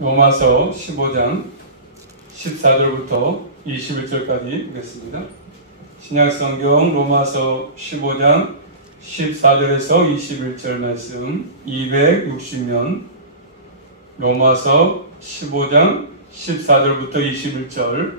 로마서 15장 14절부터 21절까지 보겠습니다. 신약성경 로마서 15장 14절에서 21절 말씀 260면 로마서 15장 14절부터 21절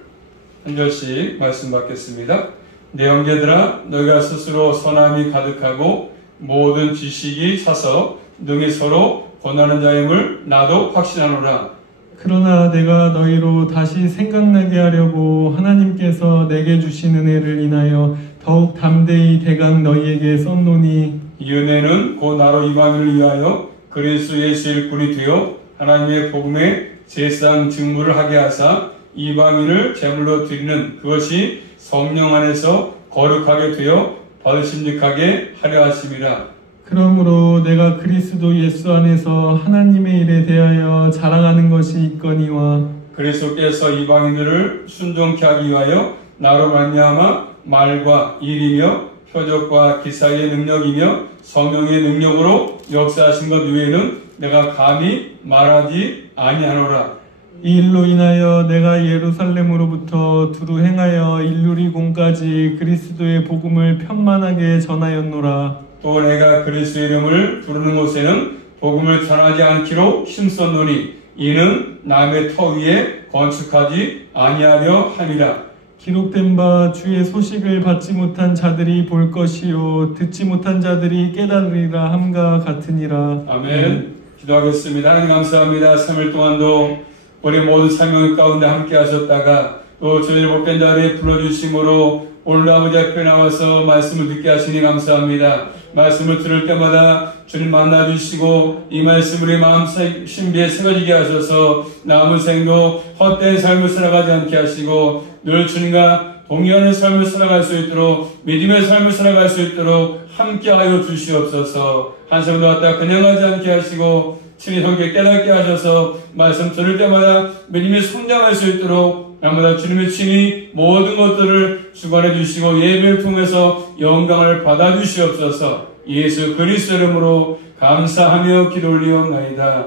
한 절씩 말씀 받겠습니다. 내 형제들아 너희가 스스로 선함이 가득하고 모든 지식이 차서 능히 서로 권하는 자임을 나도 확신하노라. 그러나 내가 너희로 다시 생각나게 하려고 하나님께서 내게 주신 은혜를 인하여 더욱 담대히 대강 너희에게 썼노니 이 은혜는 곧 나로 이방인을 위하여 그리스도 예수의 일꾼이 되어 하나님의 복음의 제사장 직무를 하게 하사 이방인을 제물로 드리는 그것이 성령 안에서 거룩하게 되어 벌심직하게 하려 하심이라. 그러므로 내가 그리스도 예수 안에서 하나님의 일에 대하여 자랑하는 것이 있거니와 그리스도께서 이방인들을 순종케 하기 위하여 나로 말미암아 말과 일이며 표적과 기사의 능력이며 성령의 능력으로 역사하신 것 외에는 내가 감히 말하지 아니하노라. 이 일로 인하여 내가 예루살렘으로부터 두루 행하여 일루리공까지 그리스도의 복음을 편만하게 전하였노라. 또 내가 그리스도의 이름을 부르는 곳에는 복음을 전하지 않기로 힘썼노니 이는 남의 터 위에 건축하지 아니하려 함이라. 기록된 바 주의 소식을 받지 못한 자들이 볼 것이요 듣지 못한 자들이 깨달으리라 함과 같으니라. 아멘. 기도하겠습니다. 하나님 감사합니다. 3일 동안도 우리 모든 사명 가운데 함께 하셨다가 또 저희를 복된 자리에 불러주심으로 오늘 아버지 앞에 나와서 말씀을 듣게 하시니 감사합니다. 말씀을 들을 때마다 주님 만나주시고 이 말씀을 우리 마음 신비에 새겨지게 하셔서 남은 생도 헛된 삶을 살아가지 않게 하시고 늘 주님과 동의하는 삶을 살아갈 수 있도록 믿음의 삶을 살아갈 수 있도록 함께하여 주시옵소서. 한 사람도 왔다 그냥 가지 않게 하시고 친히 성경 깨닫게 하셔서 말씀 들을 때마다 믿음이 성장할 수 있도록 날마다 주님의 친히 모든 것들을 주관해 주시고 예배를 통해서 영광을 받아 주시옵소서. 예수 그리스도 이름으로 감사하며 기도 올리옵나이다.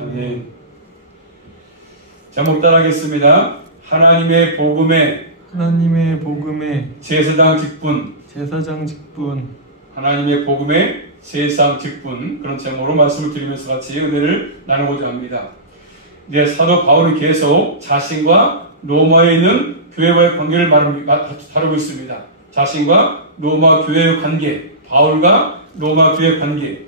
아멘. 제목 따라하겠습니다. 하나님의 복음의 제사장 직분. 하나님의 복음의 제사장 직분. 그런 제목으로 말씀을 드리면서 같이 은혜를 나누고자 합니다. 이제 사도 바울은 계속 자신과 로마에 있는 교회와의 관계를 다루고 있습니다. 자신과 로마 교회의 관계, 바울과 로마 교회의 관계.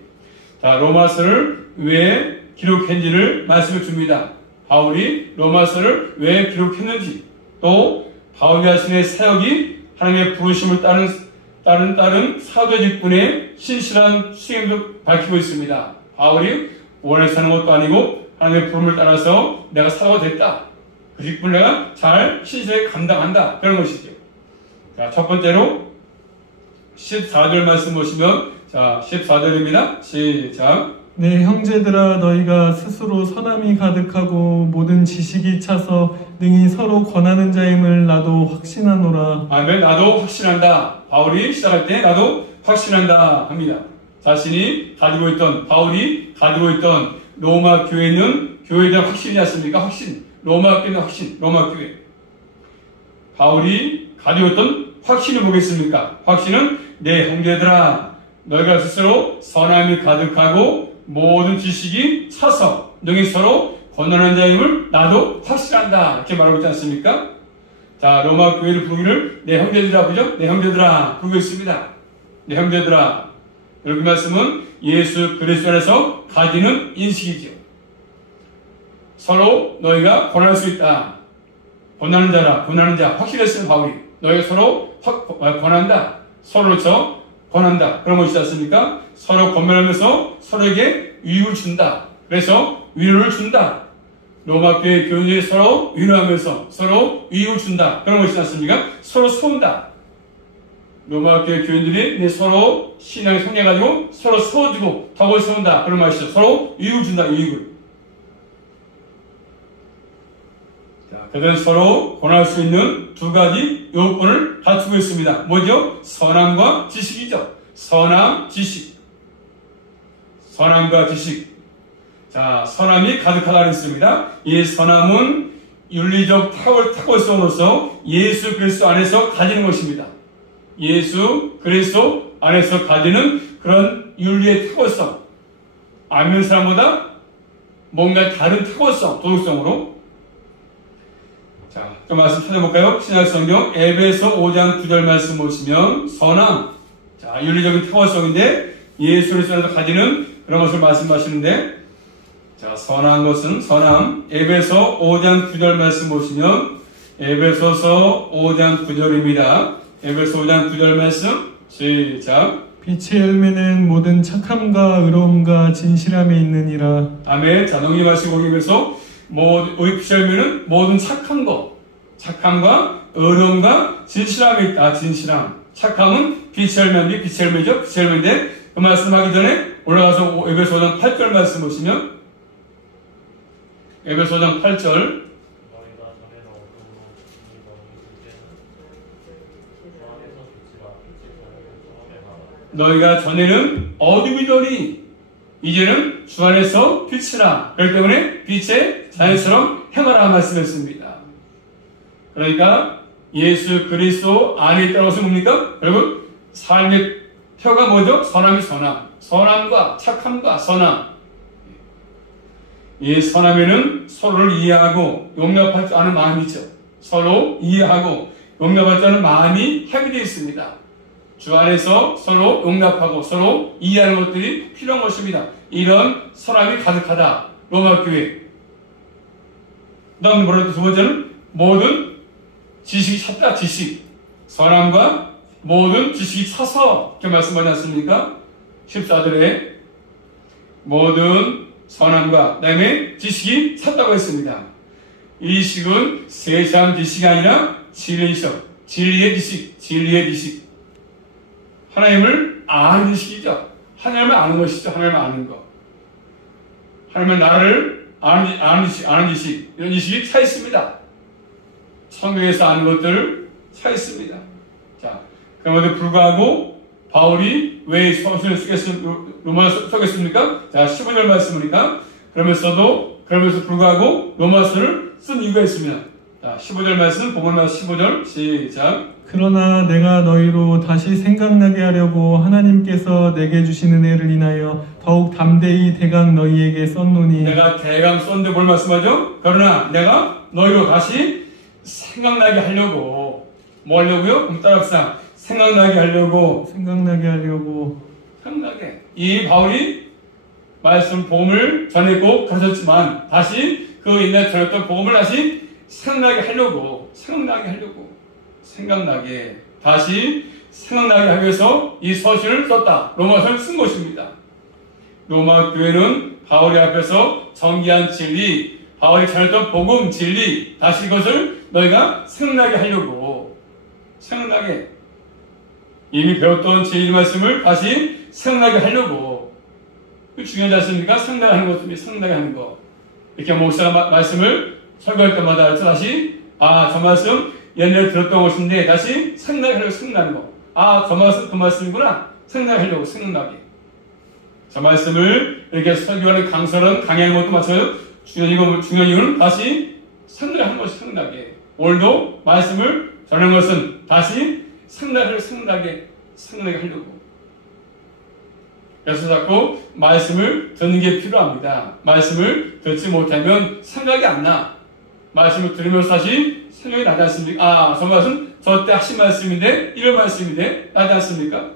자, 로마서를 왜 기록했는지를 말씀해 줍니다. 바울이 로마서를 왜 기록했는지, 또 바울 자신의 사역이 하나님의 부르심을 따른 사도 직분의 신실한 수행도 밝히고 있습니다. 바울이 원해서 하는 것도 아니고 하나님의 부름을 따라서 내가 사도가 됐다. 그 직분을 내가 잘 신실하게 감당한다. 그런 것이죠. 자, 첫 번째로 14절 말씀 보시면, 자, 14절입니다. 시작. 내 형제들아 너희가 스스로 선함이 가득하고 모든 지식이 차서 능히 서로 권하는 자임을 나도 확신하노라. 아멘. 나도 확신한다. 바울이 시작할 때 나도 확신한다 합니다. 자신이 가지고 있던, 바울이 가지고 있던 로마 교회는 교회에 대한 확신이지 않습니까? 확신. 로마 교회는 확신. 로마 교회. 바울이 가지고 있던 확신을 보겠습니까? 확신은 내 형제들아 너희가 스스로 선함이 가득하고 모든 지식이 차서 능히 서로 권하는 자임을 나도 확신한다. 이렇게 말하고 있지 않습니까? 자, 로마 교회를 부르기를 내 형제들아, 그죠? 내 형제들아 부르고 있습니다. 내 형제들아. 여기 말씀은 예수 그리스도 안에서 가지는 인식이죠. 서로 너희가 권할 수 있다. 권하는 자라, 권하는 자. 확실했으면 바울이. 너희가 서로 권한다. 서로로서 권한다. 그런 것이지 않습니까? 서로 권면하면서 서로에게 위임을 준다. 그래서 위로를 준다. 로마 교회 교인들이 서로 위로하면서 서로 위임을 준다. 그런 것이지 않습니까? 서로 세운다. 로마 교회 교인들이 서로 신앙에 성해가지고 서로 세워주고 덕을 세운다. 그런 말이죠. 서로 위임을 준다. 위임을. 자, 그들은 서로 권할 수 있는 두 가지 요건을 갖추고 있습니다. 뭐죠? 선함과 지식이죠. 선함, 지식. 선함과 지식. 자, 선함이 가득하다 그랬습니다. 이 선함은 윤리적 탁월성으로서 예수 그리스도 안에서 가지는 것입니다. 예수 그리스도 안에서 가지는 그런 윤리의 탁월성. 안 믿는 사람보다 뭔가 다른 탁월성, 도덕성으로. 자, 좀 말씀 찾아볼까요? 신약성경 에베소 5장 9절 말씀 보시면 선함, 자, 윤리적인 탁월성인데 예수 그리스도 안에서 가지는 그런 것을 말씀하시는데, 자, 선한 것은 선함. 에베소 5장 9절 말씀 보시면 에베소서 5장 9절입니다. 에베소 5장 9절 말씀 시작. 빛의 열매는 모든 착함과 의로움과 진실함에 있느니라. 아멘. 자, 넘기마시고 거기에서 빛의 열매는 모든 착한 것, 착함과 의로움과 진실함에 있다. 진실함. 착함은 빛의 열매인데, 빛의 열매죠. 빛의 열매인데 그 말씀하기 전에 올라가서 에베소 5장 8절 말씀 보시면 에베소 5장 8절 너희가 전에는 어둠이더니 이제는 주 안에서 빛이라. 그렇기 때문에 빛의 자연처럼 행하라 말씀했습니다. 그러니까 예수 그리스도 안에 있다는 것은 뭡니까? 여러분, 삶의 표가 뭐죠? 선함이 선함. 선함과 착함과 선함. 이 선함에는 서로를 이해하고 용납할 줄 아는 마음이 있죠. 서로 이해하고 용납할 줄 아는 마음이 합의되어 있습니다. 주 안에서 서로 용납하고 서로 이해하는 것들이 필요한 것입니다. 이런 선함이 가득하다. 로마교회. 그 다음 뭐라도 두 번째는 모든 지식이 찼다. 지식. 선함과 모든 지식이 차서 이렇게 말씀하지 않습니까? 14절에 모든 선함과 그 다음에 지식이 찼다고 했습니다. 이 지식은 세상 지식이 아니라 진리의 지식. 진리의 지식. 하나님을 아는 지식이죠. 하나님을 아는 것이죠. 하나님을 아는 것. 하나님은 나를 아는 지식. 이런 지식이 차 있습니다. 성경에서 아는 것들 차 있습니다. 자, 그럼에도 불구하고 바울이 왜 서신을 로마서 쓰겠습니까? 자, 15절 말씀이니까 그러면서 불구하고 로마서를 쓴 이유가 있습니다. 자, 15절 말씀, 본문만 15절 시작. 그러나 내가 너희로 다시 생각나게 하려고 하나님께서 내게 주신 은혜를 인하여 더욱 담대히 대강 너희에게 썼노니. 내가 대강 썼는데 뭘 말씀하죠? 그러나 내가 너희로 다시 생각나게 하려고. 뭐 하려고요? 그럼 따라합시다. 생각나게 하려고. 생각나게. 이 바울이 말씀 복음을 전했고 가르쳤지만 다시 그 옛날에 전했던 복음을 다시 생각나게 하려고. 다시 생각나게 하기 위해서 이 서신을 썼다. 로마서를 쓴 것입니다. 로마 교회는 바울의 앞에서 정기한 진리, 바울이 전했던 복음 진리, 다시 이것을 너희가 생각나게 하려고. 생각나게. 이미 배웠던 제1 말씀을 다시 생각나게 하려고. 중요하지 않습니까? 생각나게 하는 것입니다. 생각나게 하는 것. 이렇게 목사가 말씀을 설교할 때마다 다시 저 말씀 옛날에 들었던 것인데 다시 생각나게 하려고 생각나는 거. 저 말씀 그 말씀이구나. 생각나게 하려고 생각나게. 저 말씀을 이렇게 설교하는 강설은 강의하는 것도 마찬가지로 중요한 이유는 다시 생각나게 하는 것이 생각나게. 오늘도 말씀을 전하는 것은 다시 생각나게 하려고. 그래서 자꾸 말씀을 듣는 게 필요합니다. 말씀을 듣지 못하면 생각이 안 나. 말씀을 들으면서 다시 생각이 나지 않습니까? 저 말씀 저때 하신 말씀인데 이런 말씀인데 나지 않습니까?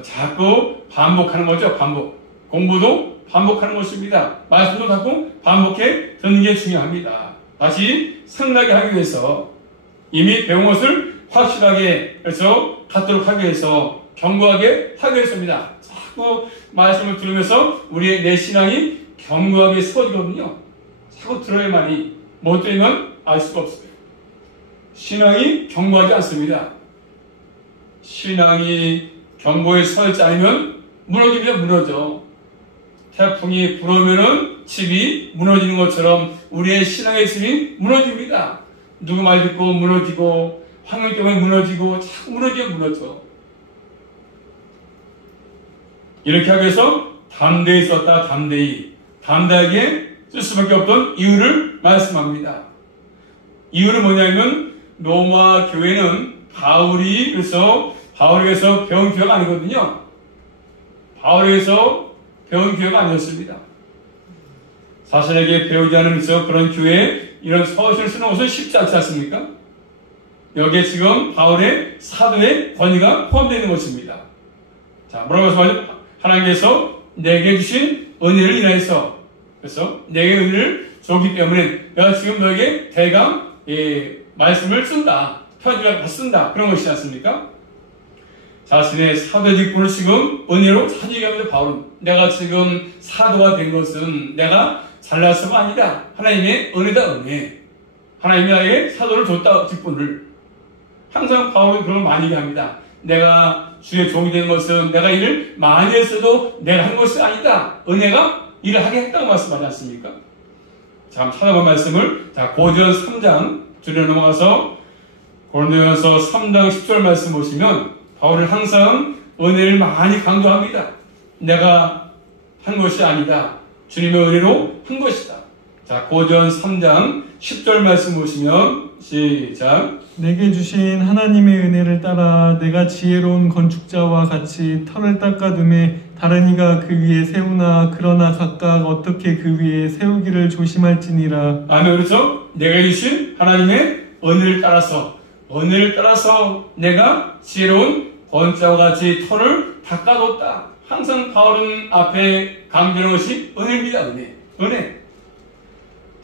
자꾸 반복하는 거죠. 반복. 공부도 반복하는 것입니다. 말씀도 자꾸 반복해 듣는 게 중요합니다. 다시 생각나게 하기 위해서 이미 배운 것을 확실하게 해서 갖도록 하기 위해서 견고하게 하기 위해서입니다. 자꾸 말씀을 들으면서 우리의 내 신앙이 견고하게 서지거든요. 자꾸 들어야만이 못 들으면 알 수가 없어요. 신앙이 견고하지 않습니다. 신앙이 견고히 서있지 않으면 무너집니다. 무너져. 태풍이 불어오면은 집이 무너지는 것처럼 우리의 신앙의 집이 무너집니다. 누구 말 듣고 무너지고 환경 때문에 무너지고 자꾸 무너져. 이렇게 하기 위해서 담대히 썼다. 담대히. 담대하게 쓸 수밖에 없던 이유를 말씀합니다. 이유는 뭐냐면 로마 교회는 바울에게서 배운 교회가 아니거든요. 바울에게서 배운 교회가 아니었습니다. 자신에게 배우지 않으면서 그런 교회에 이런 서신을 쓰는 것은 쉽지 않지 않습니까? 여기에 지금 바울의 사도의 권위가 포함되어 있는 것입니다. 자, 뭐라고 말씀하죠? 하나님께서 내게 주신 은혜를 인하여서, 그래서 내게 은혜를 줬기 때문에 내가 지금 너에게 대강 말씀을 쓴다. 편지를 쓴다. 그런 것이지 않습니까? 자신의 사도 직분을 지금 은혜로 사주기합니다. 바울은 내가 지금 사도가 된 것은 내가 잘나서가 아니다. 하나님의 은혜다. 은혜. 하나님이 나에게 사도를 줬다. 직분을. 항상 바울은 그런 걸 많이 얘기합니다. 내가 주의 종이 된 것은 내가 일을 많이 했어도 내가 한 것이 아니다. 은혜가 일을 하게 했다고 말씀하지 않습니까? 자, 찾아본 말씀을, 고전 3장 줄여 넘어가서 고린도전서 3장 10절 말씀 보시면 바울은 항상 은혜를 많이 강조합니다. 내가 한 것이 아니다. 주님의 은혜로 한 것이다. 자, 고전 3장 10절 말씀 보시면 시작. 내게 주신 하나님의 은혜를 따라 내가 지혜로운 건축자와 같이 터를 닦아둠에 다른 이가 그 위에 세우나 그러나 각각 어떻게 그 위에 세우기를 조심할지니라. 아멘. 그렇죠? 내가 주신 하나님의 은혜를 따라서 내가 지혜로운 건축자와 같이 터를 닦아뒀다. 항상 바울은 앞에 강조하는 것이 은혜입니다. 은혜.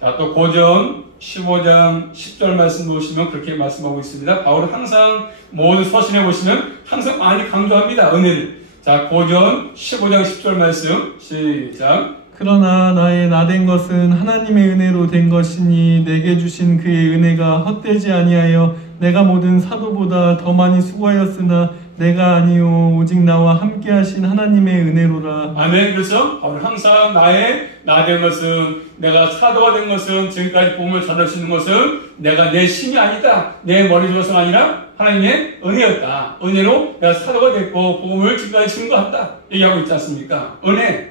자, 또 고전 15장 10절 말씀 보시면 그렇게 말씀하고 있습니다. 바울은 항상 모든 서신에 보시면 항상 많이 강조합니다. 은혜를. 자, 고전 15장 10절 말씀 시작. 그러나 나의 나된 것은 하나님의 은혜로 된 것이니 내게 주신 그의 은혜가 헛되지 아니하여 내가 모든 사도보다 더 많이 수고하였으나 내가 아니요 오직 나와 함께 하신 하나님의 은혜로라. 아멘. 그렇죠? 바울은 항상 나 된 것은, 내가 사도가 된 것은, 지금까지 복음을 전할 수 있는 것은 내가 내 힘이 아니다. 내 머리 좋아서가 아니라 하나님의 은혜였다. 은혜로 내가 사도가 됐고 복음을 지금까지 증거한다. 얘기하고 있지 않습니까? 은혜.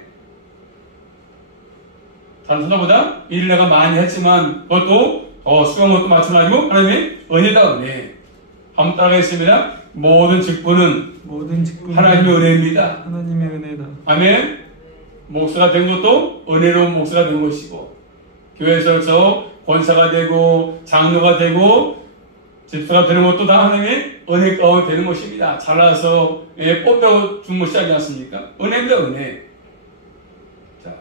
다른 사도보다 일을 내가 많이 했지만 그것도 더 수고한 것도 마찬가지고 하나님의 은혜다. 은혜. 한번 따라가겠습니다. 모든 직분은 하나님의 은혜입니다. 하나님의 은혜다. 아멘. 목사가 된 것도 은혜로운 목사가 된 것이고, 교회에서 권사가 되고 장로가 되고 집사가 되는 것도 다 하나님의 은혜 가운데 되는 것입니다. 잘나서 뽑혀 준 것이 아니지 않습니까? 은혜입니다. 은혜. 자,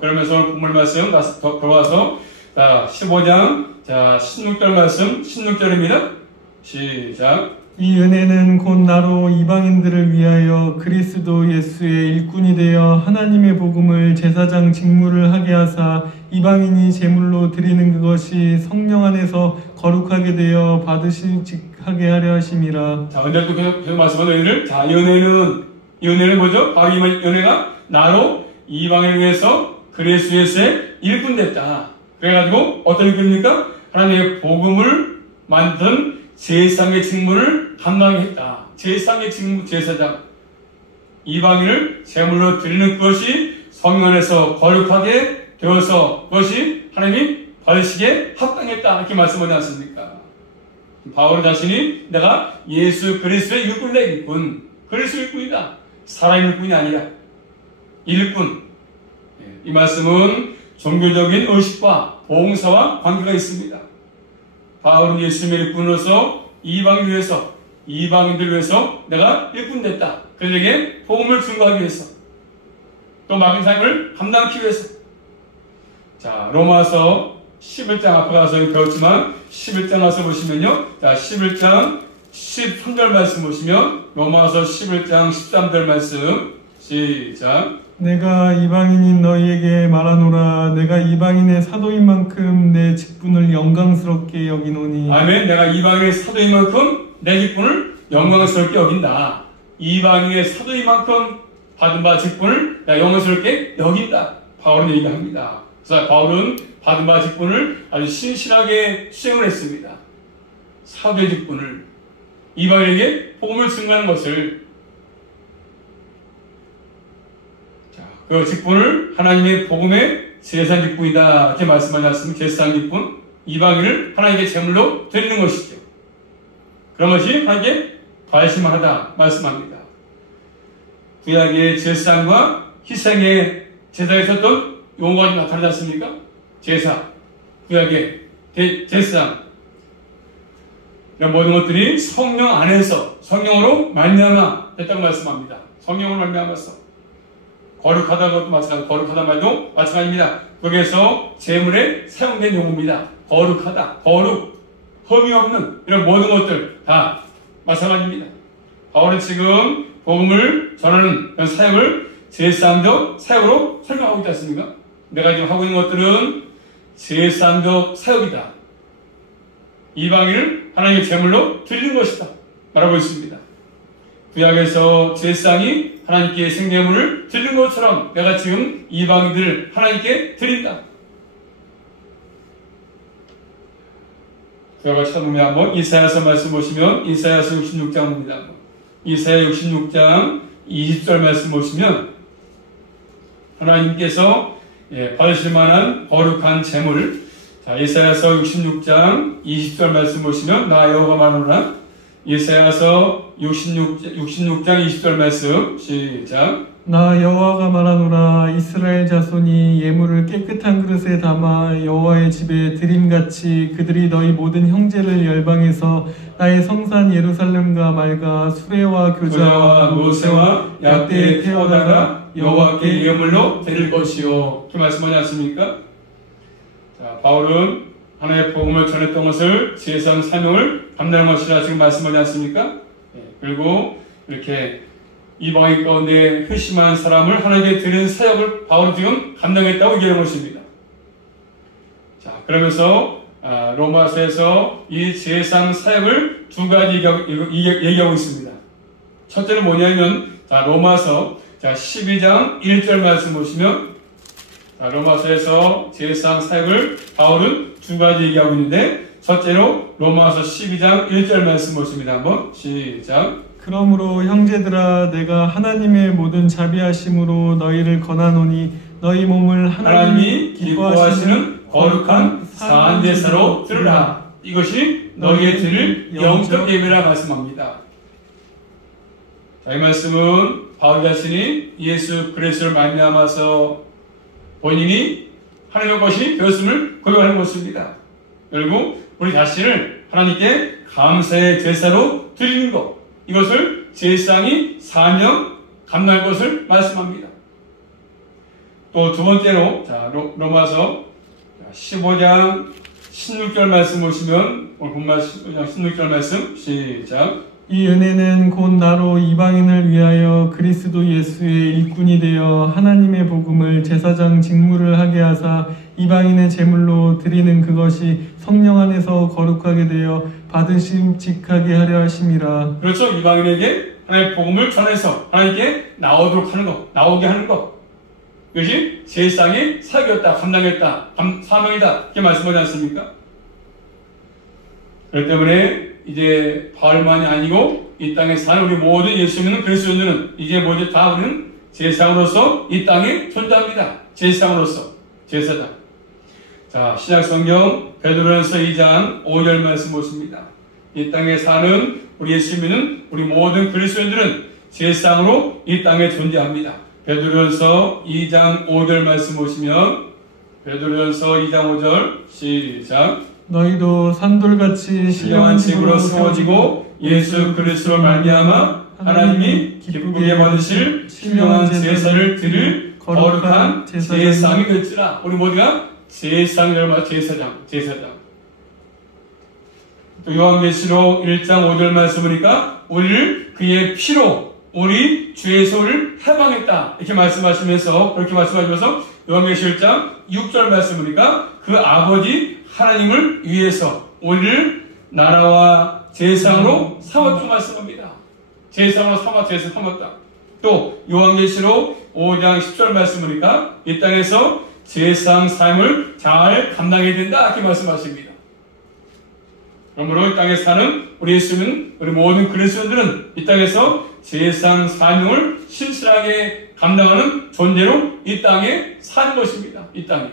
그러면서 오늘 본문 말씀 들어와서 15장 16절 말씀 16절입니다. 시작. 이 은혜는 곧 나로 이방인들을 위하여 그리스도 예수의 일꾼이 되어 하나님의 복음을 제사장 직무를 하게 하사 이방인이 제물로 드리는 그것이 성령 안에서 거룩하게 되어 받으시직하게 하려 하심이라. 자, 근데 또 계속 말씀하는 은혜를, 이 은혜는 뭐죠? 바로 이 은혜가 나로 이방인을 위해서 그리스도 예수의 일꾼 됐다. 그래가지고 어떤 일꾼입니까? 하나님의 복음을 만든 제사장의 직무를 감당했다. 제사장의 직무, 제사장. 이방인을 제물로 드리는 것이 성령 안에서 거룩하게 되어서 그것이 하나님이 받으시기에 합당했다. 이렇게 말씀하지 않습니까? 바울 자신이 내가 예수 그리스도의 일꾼이다. 일꾼. 그리스도 일꾼이다. 사람 일꾼이 아니라 일꾼. 이 말씀은 종교적인 의식과 봉사와 관계가 있습니다. 바울은 예수님의 일꾼으로서 이방인을 위해서 내가 일꾼 됐다. 그들에게 복음을 증거하기 위해서, 또 막은 삶을 감당하기 위해서. 자, 로마서 11장 앞에 가서 배웠지만 11장 와서 보시면요. 자, 11장 13절 말씀 보시면 로마서 11장 13절 말씀 시작. 내가 이방인인 너희에게 말하노라. 내가 이방인의 사도인 만큼 내 직분을 영광스럽게 여기노니. 아멘. 내가 이방인의 사도인 만큼 내 직분을 영광스럽게 여긴다. 이방인의 사도인 만큼 받은 바 직분을 내가 영광스럽게 여긴다. 바울은 얘기합니다. 그래서 바울은 받은 바 직분을 아주 신실하게 수행을 했습니다. 사도의 직분을, 이방인에게 복음을 증거하는 것을. 그 직분을 하나님의 복음의 제사장 직분이다 이렇게 말씀하지 않습니까? 제사장 직분, 이방인을 하나님께 제물로 드리는 것이죠. 그런 것이 하나님께 발심하다 말씀합니다. 구약의 제사장과 희생의 제사에 있었던 용어가 나타나지 않습니까? 제사, 구약의 제사장, 이런 모든 것들이 성령 안에서 성령으로 말미암아 됐다고 말씀합니다. 성령으로 말미암아서 거룩하다는 것도 마찬가지, 거룩하다는 말도 마찬가지입니다. 거기에서 제물에 사용된 용어입니다. 거룩하다, 거룩, 흠이 없는 이런 모든 것들 다 마찬가지입니다. 바울은 지금 복음을 전하는 그런 사역을 제사장적 사역으로 설명하고 있지 않습니까? 내가 지금 하고 있는 것들은 제사장적 사역이다. 이방인을 하나님의 제물로 드리는 것이다 말하고 있습니다. 구약에서 제사장이 하나님께 생제물을 드리는 것처럼 내가 지금 이방인들을 하나님께 드린다. 구약을 찾아보면 한번 이사야서 말씀 보시면 이사야서 66장 봅니다. 이사야 66장 20절 말씀 보시면 하나님께서 받으실 만한 거룩한 제물, 자, 이사야서 66장 20절 말씀 보시면 나 여호와 말하노라. 이사야서 66장 20절 말씀 시작. 나 여호와가 말하노라. 이스라엘 자손이 예물을 깨끗한 그릇에 담아 여호와의 집에 드림같이 그들이 너희 모든 형제를 열방해서 나의 성산 예루살렘과 맑아 수레와 교자와 노새와 약대에 태워다가 여호와께 예물로 드릴 것이요. 이렇게 말씀하지 않습니까? 자, 바울은 하나님의 복음을 전했던 것을 제사장 사명을 감당한 것이라 지금 말씀하지 않습니까? 그리고 이렇게 이방인 가운데 회심한 사람을 하나님께 드리는 사역을 바울은 지금 감당했다고 얘기하는 것입니다. 자, 그러면서 로마서에서 이 제사장 사역을 두 가지 얘기하고 있습니다. 첫째는 뭐냐면 로마서 12장 1절 말씀 보시면 로마서에서 제사장 사역을 바울은 두 가지 얘기하고 있는데 첫째로 로마서 12장 1절 말씀 보십니다. 한번 시작. 그러므로 형제들아 내가 하나님의 모든 자비하심으로 너희를 권하노니 너희 몸을 하나님이 기뻐하시는 거룩한 사한 제사로 드리라. 이것이 너희의 드릴 영적 예배라 말씀합니다. 자, 이 말씀은 바울 자신이 예수 그리스도를 말미암아서 본인이 하나님의 것이 되었음을 고백하는 것입니다. 결국 우리 자신을 하나님께 감사의 제사로 드리는 것, 이것을 제사장이 사명 감당할 것을 말씀합니다. 또 두 번째로 로마서 15장 16절 말씀 보시면 오늘 본문 15장 16절 말씀 시작. 이 은혜는 곧 나로 이방인을 위하여 그리스도 예수의 일꾼이 되어 하나님의 복음을 제사장 직무를 하게 하사 이방인의 제물로 드리는 그것이 성령 안에서 거룩하게 되어 받으심직하게 하려 하심이라. 그렇죠. 이방인에게 하나님의 복음을 전해서 하나님께 나오도록 하는 것, 나오게 하는 것, 이것이 제사장의 사역이었다, 감당했다, 사명이다 이렇게 말씀하지 않습니까? 그렇기 때문에 이제 바울만이 아니고 이 땅에 사는 우리 모든 예수 믿는 그리스도인들은 이제 모두 다 우리는 제사장으로서 이 땅에 존재합니다. 제사장으로서 제사장. 자, 신약성경 베드로전서 2장 5절 말씀 보십니다. 이 땅에 사는 우리 예수 믿는 우리 모든 그리스도인들은 제사장으로 이 땅에 존재합니다. 베드로전서 2장 5절 말씀 보시면 베드로전서 2장 5절 시작. 너희도 산돌같이 신령한 집으로 세워지고 예수 그리스도로 말미암아 하나님이 기쁘게 받으실 신령한 제사를 드릴 거룩한 제사장이 될지라. 우리 모두가 제사장이라고 제사장. 또 요한계시록 1장 5절 말씀 보니까 우리를 그의 피로 우리 주의 소를 해방했다 이렇게 말씀하시면서 그렇게 말씀하시면서 요한계시록 1장 6절 말씀 보니까 그 아버지 하나님을 위해서 우리를 나라와 제사장으로 삼았다고 말씀합니다. 제사장으로 삼았다. 또 요한계시록 5장 10절 말씀 보니까 이 땅에서 제사장 삶을 잘 감당해야 된다 이렇게 말씀하십니다. 그러므로 이 땅에 사는 우리 예수는 우리 모든 그리스도인들은 이 땅에서 제사장 사명을 신실하게 감당하는 존재로 이 땅에 사는 것입니다. 이 땅에.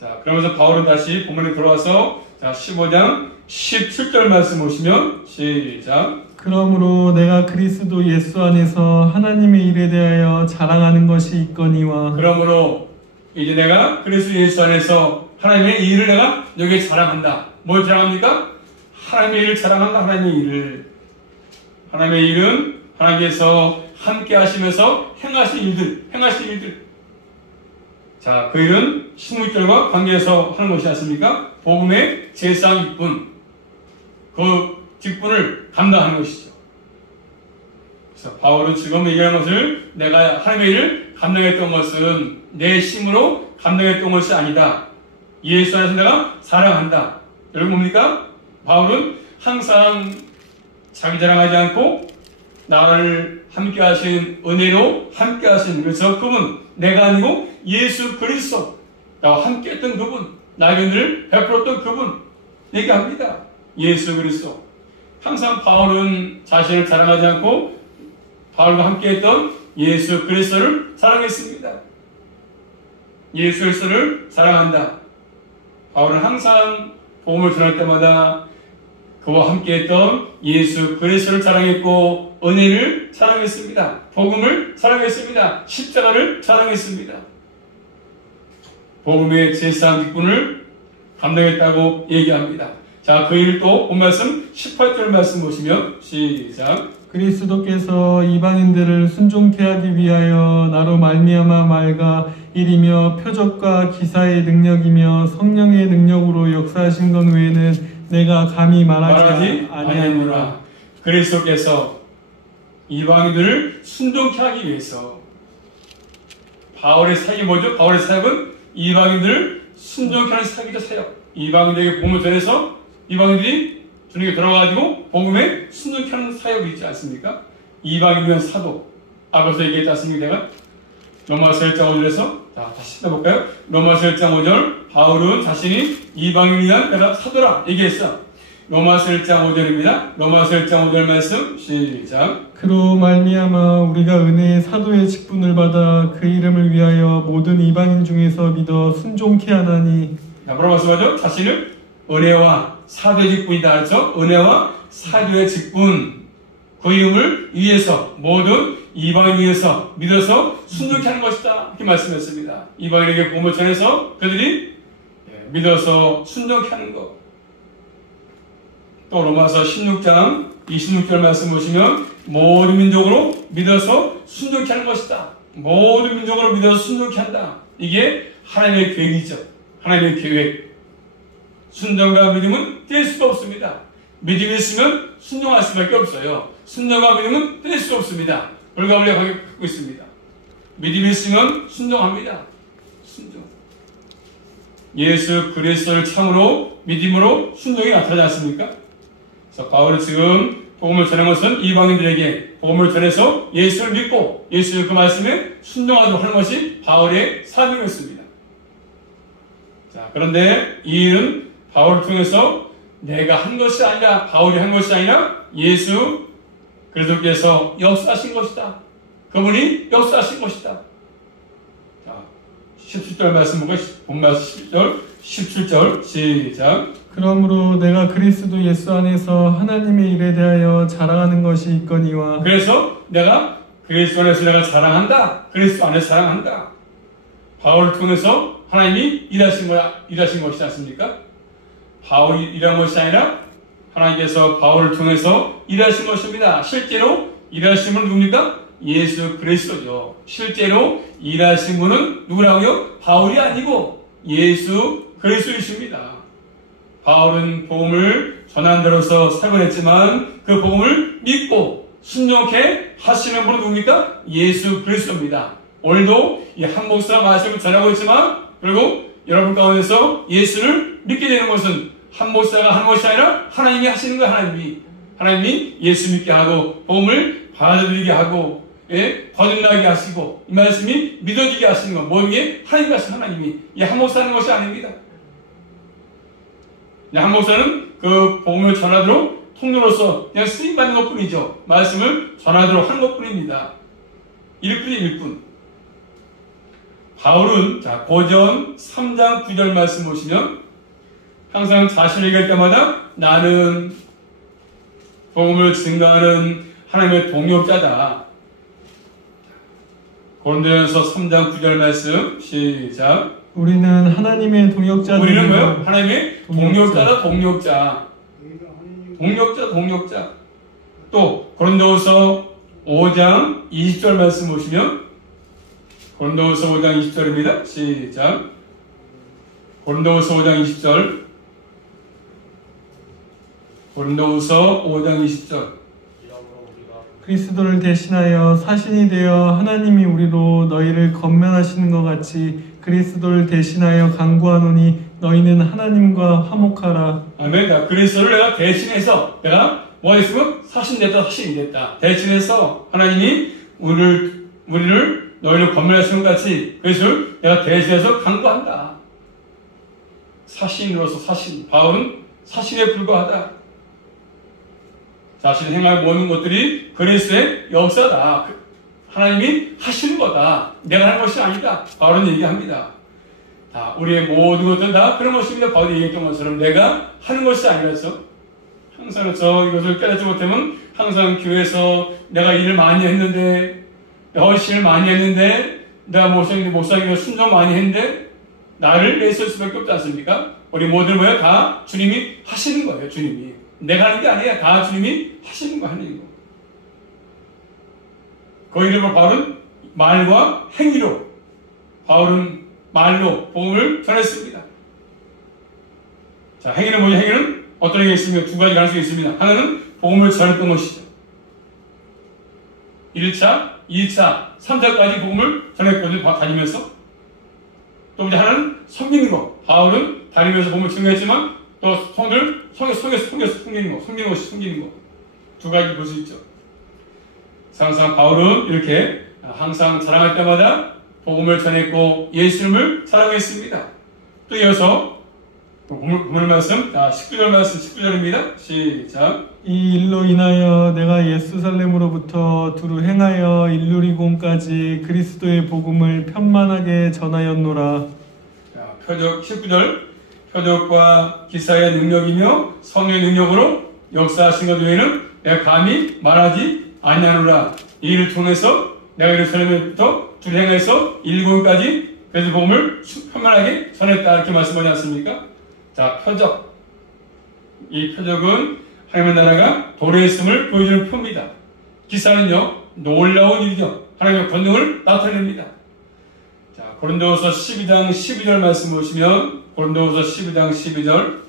자, 그러면서 바울은 다시 본문에 돌아와서 자, 15장 17절 말씀 보시면 시작. 그러므로 내가 그리스도 예수 안에서 하나님의 일에 대하여 자랑하는 것이 있거니와. 그러므로 이제 내가 그리스도 예수 안에서 하나님의 일을 내가 여기에 자랑한다. 뭘 자랑합니까? 하나님의 일을 자랑한다. 하나님의 일을. 하나님의 일은 하나님께서 함께 하시면서 행하신 일들. 자, 그 일은 16절과 관계해서 하는 것이 않습니까? 복음의 제사장 직분, 그 직분을 감당하는 것이죠. 그래서 바울은 지금 얘기하는 것을 내가 하나님의 일을 감당했던 것은 내 힘으로 감당했던 것이 아니다. 예수 안에서 내가 사랑한다. 여러분 뭡니까? 바울은 항상 자기 자랑하지 않고 나를 함께 하신 은혜로 함께 하신, 그래서 그분, 내가 아니고 예수 그리스도, 나와 함께 했던 그분, 나에게 늘 베풀었던 그분 얘기합니다. 예수 그리스도. 항상 바울은 자신을 자랑하지 않고 바울과 함께 했던 예수 그리스도를 사랑했습니다. 예수 그리스도를 사랑한다. 바울은 항상 복음을 전할 때마다 그와 함께 했던 예수 그리스도를 사랑했고 은혜를 사랑했습니다. 복음을 사랑했습니다. 십자가를 사랑했습니다. 복음의 제사장 직분을 감당했다고 얘기합니다. 자, 그 일을 또 본 말씀 18절 말씀 보시면 시작. 그리스도께서 이방인들을 순종케 하기 위하여 나로 말미암아 말과 일이며 표적과 기사의 능력이며 성령의 능력으로 역사하신 것 외에는 내가 감히 말하지 아니하노라. 그리스도께서 이방인들을 순종케 하기 위해서, 바울의 사역이 뭐죠? 바울의 사역은 이방인들을 순종케 하는 사역이죠. 사역. 이방인들에게 복음을 전해서 이방인들이 주님께 들어가가지고 복음에 순종케 하는 사역이 있지 않습니까? 이방인이면 사도. 앞에서 얘기했지 않습니까? 내가 로마서 1장 5절에서 자, 다시 해볼까요? 로마서 1장 5절, 바울은 자신이 이방인이란 내가 사도라 얘기했어. 로마서 1장 5절입니다. 로마서 1장 5절 말씀 시작. 그로 말미암아 우리가 은혜의 사도의 직분을 받아 그 이름을 위하여 모든 이방인 중에서 믿어 순종케 하나니. 자, 뭐라고 말씀하죠? 자신을 은혜와 사도의 직분이다. 그렇죠? 은혜와 사도의 직분, 그 이름을 위해서 모든 이방인 위해서 믿어서 순종케 하는 것이다. 이렇게 말씀했습니다. 이방인에게 복음을 전해서 그들이 믿어서 순종케 하는 것. 또 로마서 16장 26절 말씀 보시면 모든 민족으로 믿어서 순종케 하는 것이다. 모든 민족으로 믿어서 순종케 한다. 이게 하나님의 계획이죠. 하나님의 계획. 순종과 믿음은 뗄 수가 없습니다. 믿음이 있으면 순종할 수밖에 없어요. 순종과 믿음은 뗄 수가 없습니다. 불가분리하게 갖고 있습니다. 믿음이 있으면 순종합니다. 순종. 예수 그리스도를 참으로 믿음으로 순종이 나타나지 않습니까? 그래서 바울은 지금 복음을 전한 것은 이방인들에게 복음을 전해서 예수를 믿고 예수의 그 말씀에 순종하도록 하는 것이 바울의 사명이었습니다. 자, 그런데 이 일은 바울을 통해서 내가 한 것이 아니라, 바울이 한 것이 아니라 예수 그리스도께서 역사하신 것이다. 그분이 역사하신 것이다. 자, 17절 말씀 보고 본 말씀 17절 시작. 그러므로 내가 그리스도 예수 안에서 하나님의 일에 대하여 자랑하는 것이 있거니와. 그래서 내가 그리스도 안에서 내가 자랑한다. 그리스도 안에서 자랑한다. 바울을 통해서 하나님이 일하신 것이지 않습니까? 바울이 일한 것이 아니라 하나님께서 바울을 통해서 일하신 것입니다. 실제로 일하신 분은 누굽니까? 예수 그리스도죠. 실제로 일하신 분은 누구라고요? 바울이 아니고 예수 그리스도이십니다. 바울은 복음을 전한 대로서 사역을 했지만 그 복음을 믿고 순종케 하시는 분은 누굽니까? 예수 그리스도입니다. 오늘도 이 한 목사가 말씀을 전하고 있지만, 그리고 여러분 가운데서 예수를 믿게 되는 것은 한 목사가 하는 것이 아니라 하나님이 하시는 거예요. 하나님이 예수 믿게 하고 복음을 받아들이게 하고 거듭나게 하시고 이 말씀이 믿어지게 하시는 것, 모든 게 하나님이 하신 하나님이, 이 한 목사 하는 것이 아닙니다. 한 목사는 그 복음을 전하도록 통로로서 그냥 쓰임받는 것 뿐이죠. 말씀을 전하도록 하는 것 뿐입니다. 일꾼이 일꾼. 바울은 자 고전 3장 9절 말씀 보시면 항상 자신을 얘기할 때마다 나는 복음을 증거하는 하나님의 동역자다. 고린도전서 3장 9절 말씀 시작. 우리는 하나님의 동역자들. 우리는 뭐요? 하나님의 동역자다. 동역자. 또 고린도서 5장 20절 말씀 보시면 고린도서 5장 20절입니다. 시작. 고린도서 5장 20절. 고린도서 5장 20절. 그리스도를 대신하여 사신이 되어 하나님이 우리로 너희를 건면하시는 것 같이 그리스도를 대신하여 간구하노니 너희는 하나님과 화목하라. 아멘. 자, 그리스도를 내가 대신해서 내가 뭐 했으면 사신이 됐다. 대신해서 하나님이 우리를 너희를 건면하시는 것 같이 그리스도를 내가 대신해서 간구한다. 사신으로서 바울은 사신에 불과하다. 자신이 행할 모든 것들이 그리스도의 역사다. 하나님이 하시는 거다. 내가 하는 것이 아니다. 바울은 얘기합니다. 다 우리의 모든 것들은 다 그런 것입니다. 바울이 얘기했던 것처럼 내가 하는 것이 아니라서 항상 이것을 깨닫지 못하면 항상 교회에서 내가 일을 많이 했는데 헌신을 많이 했는데 내가 목사님과 순종 많이 했는데 나를 내세울 수밖에 없지 않습니까? 우리 모든 뭐예요? 다 주님이 하시는 거예요. 주님이. 내가 하는 게 아니야. 다 주님이 하시는 거 하는 거. 그 이름으로 바울은 말과 행위로 바울은 말로 복음을 전했습니다. 자, 행위는 뭐냐? 행위는 어떤 행위가 있으며 두 가지 가능성이 있습니다. 하나는 복음을 전했던 것이죠. 1차, 2차, 3차까지 복음을 전했거든요. 다니면서. 또 이제 하나는 섬기는 거. 바울은 다니면서 복음을 증거했지만 또 손을 섬기는 거. 두 가지 볼 수 있죠. 항상 바울은 이렇게 항상 자랑할 때마다 복음을 전했고 예수님을 사랑했습니다. 또 이어서 본문 말씀 19절 말씀 19절입니다. 시작. 이 일로 인하여 내가 예루살렘으로부터 두루 행하여 일루리곤까지 그리스도의 복음을 편만하게 전하였노라. 자, 표적 19절. 표적과 기사의 능력이며 성령의 능력으로 역사하신 것 외에는 내가 감히 말하지 아니하노라. 이 일을 통해서 내가 예루살렘부터 두루 행해서 일본까지 그래서 복음을 편만하게 전했다. 이렇게 말씀하지 않습니까? 자, 표적. 이 표적은 하나님의 나라가 도래에 있음을 보여주는 표입니다. 기사는요, 놀라운 일이죠. 하나님의 권능을 나타냅니다. 자, 고린도후서 12장 12절 말씀 보시면 고린도후서 12장 12절.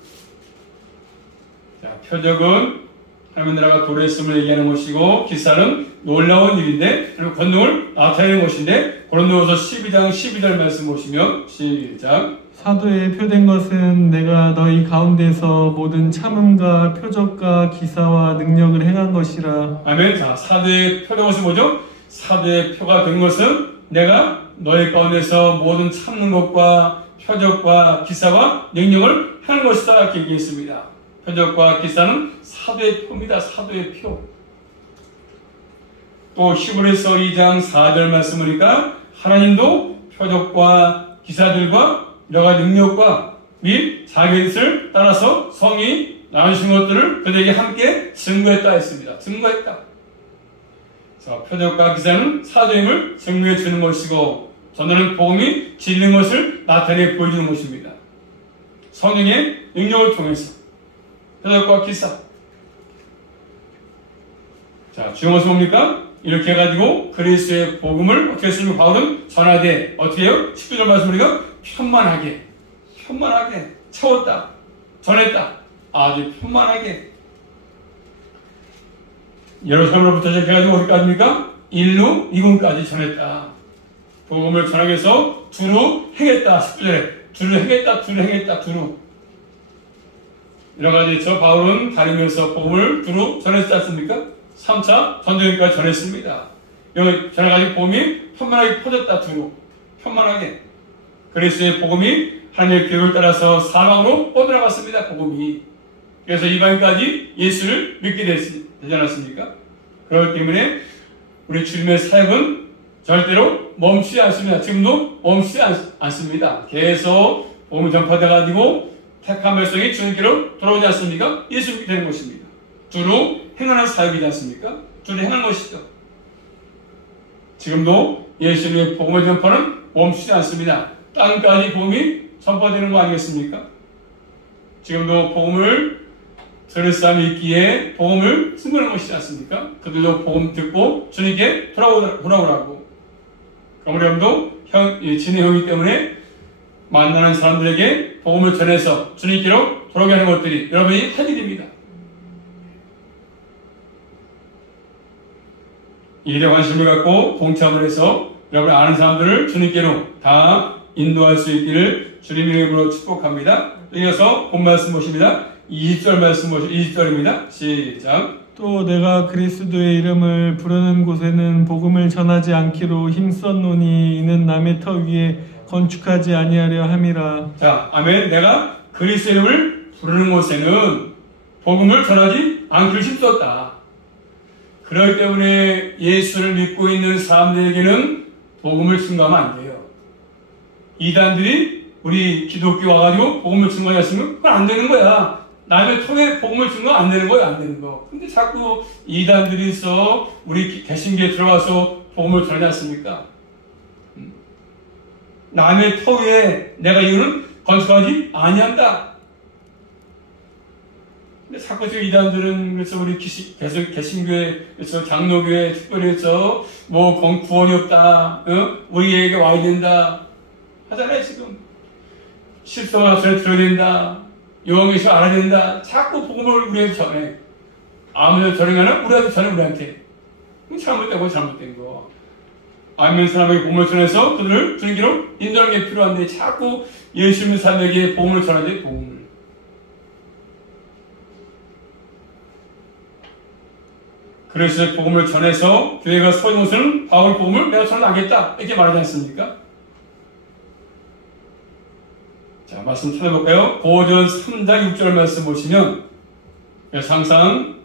자, 표적은 하나님의 나라가 도래에 있음을 얘기하는 것이고 기사는 놀라운 일인데 그리고 권능을 나타내는 것인데 고린도후서 12장 12절 말씀 보시면 시작. 사도에 표된 것은 내가 너희 가운데서 모든 참음과 표적과 기사와 능력을 행한 것이라. 아멘. 자, 사도의 표된 것은 뭐죠? 사도의 표가 된 것은 내가 너희 가운데서 모든 참는 것과 표적과 기사와 능력을 하는 것이다. 이렇게 얘기했습니다. 표적과 기사는 사도의 표입니다. 사도의 표. 또 히브리서 2장 4절 말씀이니까 하나님도 표적과 기사들과 여러 가지 능력과 및 자기 뜻을 따라서 성이 나누신 것들을 그들에게 함께 증거했다 했습니다. 증거했다. 자, 표적과 기사는 사도임을 증명해 주는 것이고 전하는 복음이 진리인 것을 나타내 보여주는 것입니다. 성령의 능력을 통해서 표적과 기사. 자, 주요 것은 뭡니까? 이렇게 해가지고 그리스도의 복음을 어떻게 했습니까? 바울은 전하되 어떻게 해요? 19절 말씀 우리가 편만하게 채웠다. 전했다. 아주 편만하게. 예루살렘으로부터 시작해가지고 어디까지입니까? 일루 이군까지 전했다. 복음을 전하기 위해서 두루 행했다. 19절에 두루 행했다. 여러 가지 저 바울은 다니면서 복음을 두루 전했지 않습니까? 3차 전도여기까지 전했습니다. 여기 전해가지고 복음이 편만하게 퍼졌다. 두루 편만하게. 그리스도의 복음이 하나님의 계획을 따라서 사방으로 뻗어나갔습니다. 복음이. 그래서 이방인까지 예수를 믿게 되지 않았습니까? 그렇기 때문에 우리 주님의 사역은 절대로 멈추지 않습니다. 지금도 멈추지 않습니다. 계속 복음이 전파돼가지고 택한 백성이 주님께로 돌아오지 않습니까? 예수 믿게 되는 것입니다. 주로 행하는 사역이지 않습니까? 주로 행하는 것이죠. 지금도 예수님의 복음의 전파는 멈추지 않습니다. 땅까지 복음이 전파되는 거 아니겠습니까? 지금도 복음을 들을 사람이 있기에 복음을 승부하는 것이지 않습니까? 그들도 복음 듣고 주님께 돌아오라고. 그럼 여러분도 진의 형이기 때문에 만나는 사람들에게 복음을 전해서 주님께로 돌아오게 하는 것들이 여러분이 할 일입니다. 이 일에 관심을 갖고 동참을 해서 여러분 아는 사람들을 주님께로 다 인도할 수 있기를 주님의 이름으로 축복합니다. 이어서 본 말씀 보십니다. 20절 말씀 보시죠. 20절입니다. 시작. 또 내가 그리스도의 이름을 부르는 곳에는 복음을 전하지 않기로 힘썼노니 이는 남의 터 위에 건축하지 아니하려 함이라. 자, 아멘. 내가 그리스도의 이름을 부르는 곳에는 복음을 전하지 않기로 힘썼다. 그렇기 때문에 예수를 믿고 있는 사람들에게는 복음을 증거하면 안 돼요. 이단들이 우리 기독교 와가지고 복음을 증거했으면 그건 안 되는 거야. 남의 통에 복음을 증거 안 되는 거예요, 안 되는 거. 근데 자꾸 이단들이서 우리 개신교에 들어가서 복음을 전하지 않습니까? 남의 터에 내가 이거는 건축하지 아니한다. 근데 자꾸 지금 이단들은 그래서 우리 계속 개신교회, 그래서 장로교회 특별히 해서 뭐 구원이 없다, 우리에게 와야 된다 하잖아요 지금. 실성을 전해 들어야 된다. 요한계시를 알아야 된다. 자꾸 복음을 우리한테 전해. 아무나 전해가나 우리한테 전해 우리한테. 잘못되고 잘못된 거. 아멘 사람에게 복음을 전해서 그들을 주님께로 인도하는 게 필요한데 자꾸 예수 믿는 사람에게 복음을 전하지 복음을. 그래서 복음을 전해서 교회가 서는 곳은 바울 복음을 내가 전하겠다 이렇게 말하지 않습니까? 자, 말씀 찾아볼까요? 고전 3장 6절 말씀 보시면 항상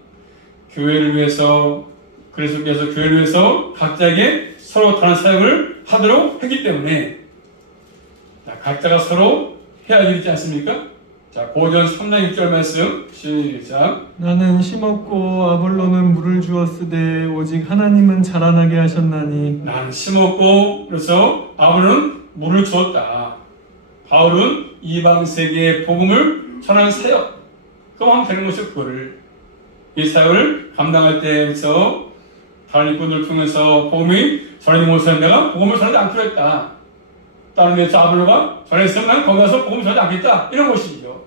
교회를 위해서 그리스도께서 교회를 위해서 각자에게 서로 다른 사역을 하도록 했기 때문에 자, 각자가 서로 해야 할 일이 있지 않습니까? 자, 고전 3장 6절 말씀 시작. 나는 심었고 아볼로는 물을 주었으되 오직 하나님은 자라나게 하셨나니. 나는 심었고 그래서 아볼로는 물을 주었다. 바울은 이방 세계의 복음을 전하는 사역, 그만 하면 되는 것이요. 그거를 이 사역을 감당할 때에서 다른 일꾼들을 통해서 복음이 전해진 곳에서 내가 복음을 전하지 않기로 했다. 다른 데서 아볼로가 전했으면 난 거기 가서 복음을 전하지 않겠다. 이런 것이죠.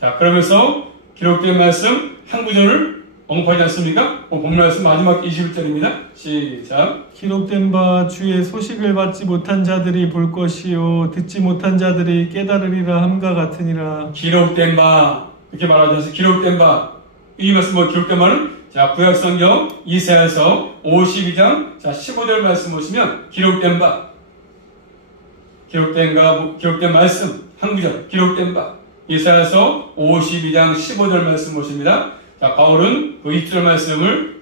자, 그러면서 기록된 말씀 한 구절을 언급하지 않습니까? 본문 말씀 마지막 21절입니다. 시작. 기록된 바 주의 소식을 받지 못한 자들이 볼 것이요 듣지 못한 자들이 깨달으리라 함과 같으니라. 기록된 바 이렇게 말하지 않습니까? 기록된 바 이 말씀 기록된 바는 자 구약성경 이사야서 52장 자 15절 말씀 보시면 기록된 바 기록된 말씀 한 구절 기록된 바 이사야서 52장 15절 말씀 보십니다. 자, 바울은 그 2절 말씀을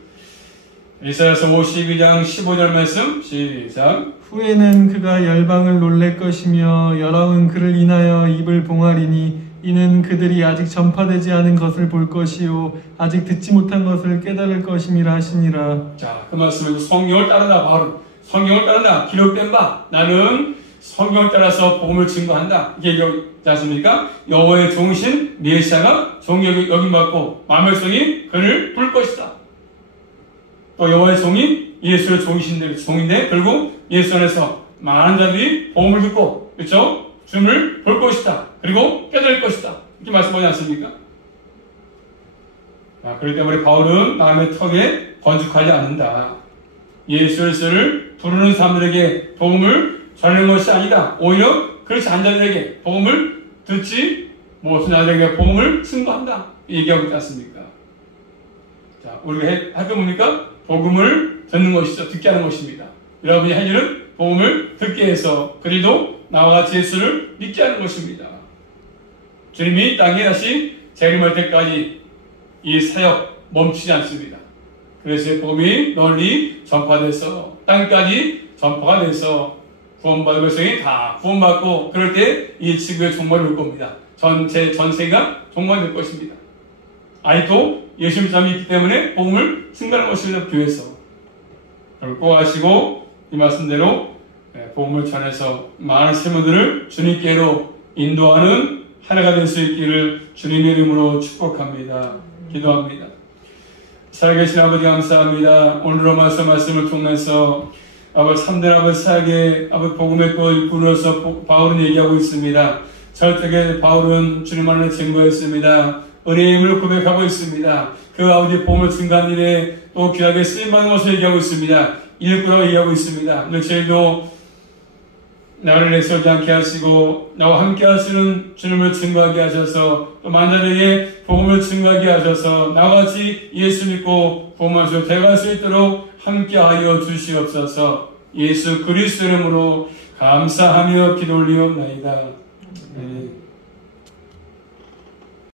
이사야서 52장 15절 말씀 시작. 후에는 그가 열방을 놀랄 것이며 열왕은 그를 인하여 입을 봉하리니 이는 그들이 아직 전파되지 않은 것을 볼 것이요 아직 듣지 못한 것을 깨달을 것임이라 하시니라. 자, 그 말씀은 성경을 따른다. 바울은 성경을 따른다. 기록된 바 나는 성경을 따라서 복음을 증거한다. 이게 얘기하지 않습니까? 여호와의 종이신 메시아가 종이 여김받고 만백성이 그를 부를 것이다. 또 여호와의 종이 예수의 종인데 결국 예수 안에서 많은 자들이 복음을 듣고 그렇죠? 주님을 볼 것이다. 그리고 깨달을 것이다. 이렇게 말씀하지 않습니까? 자, 그렇기 때문에 바울은 남의 턱에 건축하지 않는다. 예수를 부르는 사람들에게 복음을 전하는 것이 아니다. 오히려 그렇지 않은 자들에게 복음을 듣지 못한 자들에게 복음을 증거한다. 얘기하고 있지 않습니까? 자, 우리가 할 게 뭡니까? 복음을 듣는 것이죠. 듣게 하는 것입니다. 여러분이 할 일은 복음을 듣게 해서 그리도 나와 같이 예수를 믿게 하는 것입니다. 주님이 땅에 다시 재림할 때까지 이 사역 멈추지 않습니다. 그래서 복음이 널리 전파돼서 땅까지 전파가 돼서 구원받은 백성이 다 구원받고 그럴 때 이 지구의 종말이 올 겁니다. 전 세계가 종말될 것입니다. 아직도 예수님 사람이 있기 때문에 복음을 증가하는 것입니다. 교회에서. 그걸 꼭 아시고 이 말씀대로 복음을 전해서 많은 세모들을 주님께로 인도하는 하나가 될 수 있기를 주님의 이름으로 축복합니다. 기도합니다. 살아계신 아버지 감사합니다. 오늘로 말씀을 통해서 아버지 3대 아버지 사역의 아버지 복음의 또 일꾼으로서 바울은 얘기하고 있습니다. 절대게 바울은 주님 안에 증거했습니다. 은혜의 힘을 고백하고 있습니다. 그 아버지 복음을 증가한 일에 또 귀하게 쓰임받는 것을 얘기하고 있습니다. 일꾼으로 얘기하고 있습니다. 근데 저희도 나를 내세우지 않게 하시고 나와 함께 하시는 주님을 증거하게 하셔서 또 만나에게 복음을 증거하게 하셔서 나같이 예수 믿고 복음하시고 대갈 수 있도록 함께하여 주시옵소서. 예수 그리스도 이름으로 감사하며 기도 올리옵나이다.